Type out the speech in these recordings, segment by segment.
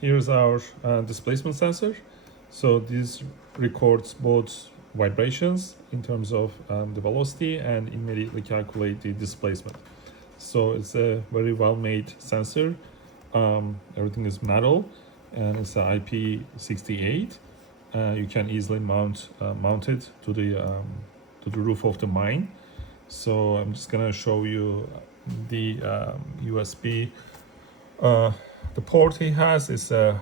Here's our displacement sensor. So this records both vibrations in terms of the velocity and immediately calculate the displacement. So it's a very well-made sensor. Everything is metal and it's an IP68. You can easily mount it to the roof of the mine. So I'm just gonna show you the USB. The port he has is a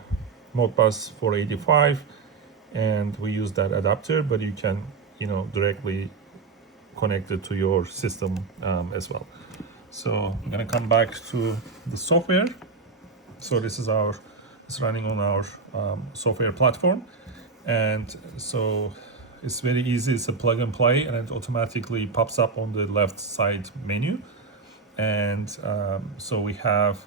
Modbus 485, and we use that adapter, but you can, directly connect it to your system as well. So I'm gonna come back to the software. So this is it's running on our software platform, and so it's very easy. It's a plug and play, and it automatically pops up on the left side menu. And so we have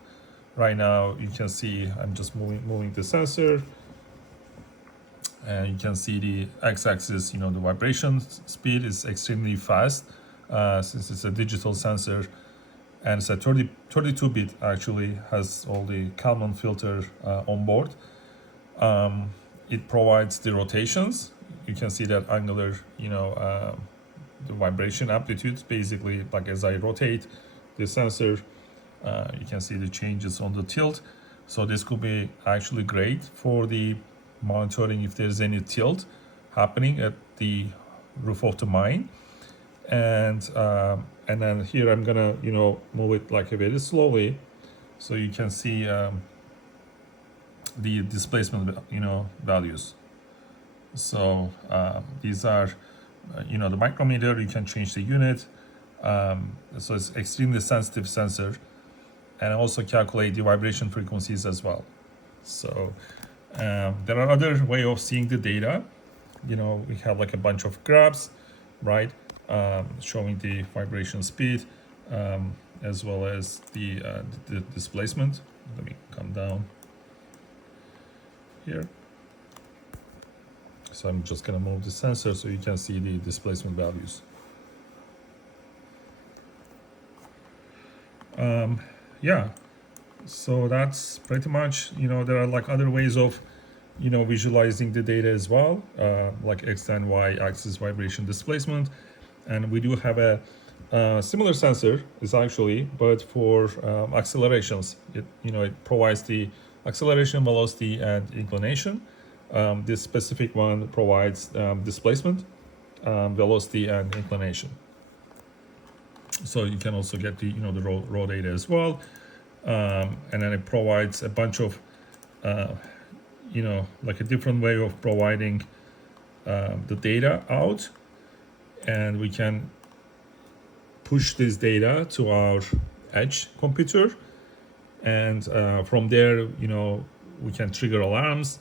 right now, you can see I'm just moving the sensor, and you can see the x-axis. The vibration speed is extremely fast since it's a digital sensor, and it's a 32-bit. Actually has all the Kalman filter on board. It provides the rotations. You can see that angular, the vibration amplitude. Basically, like as I rotate the sensor, you can see the changes on the tilt. So this could be actually great for the monitoring if there's any tilt happening at the roof of the mine. And then here I'm gonna move it like very slowly, so you can see the displacement values. So these are the micrometer. You can change the unit. So it's extremely sensitive sensor, and also calculate the vibration frequencies as well. So there are other way of seeing the data. We have like a bunch of graphs, right, showing the vibration speed as well as the displacement. Let me come down here. So I'm just gonna move the sensor so you can see the displacement values. Yeah, so that's pretty much, there are like other ways of, visualizing the data as well, like X and Y axis vibration displacement. And we do have a similar sensor, is actually, but for accelerations. It provides the acceleration, velocity, and inclination. This specific one provides displacement, velocity, and inclination. So you can also get the the raw data as well, and then it provides a bunch of like a different way of providing the data out, and we can push this data to our edge computer, and from there we can trigger alarms,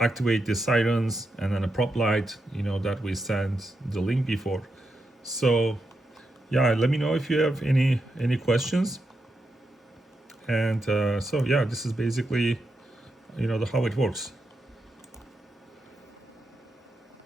activate the sirens, and then a prop light that we sent the link before. So yeah, let me know if you have any questions. And so yeah, this is basically how it works.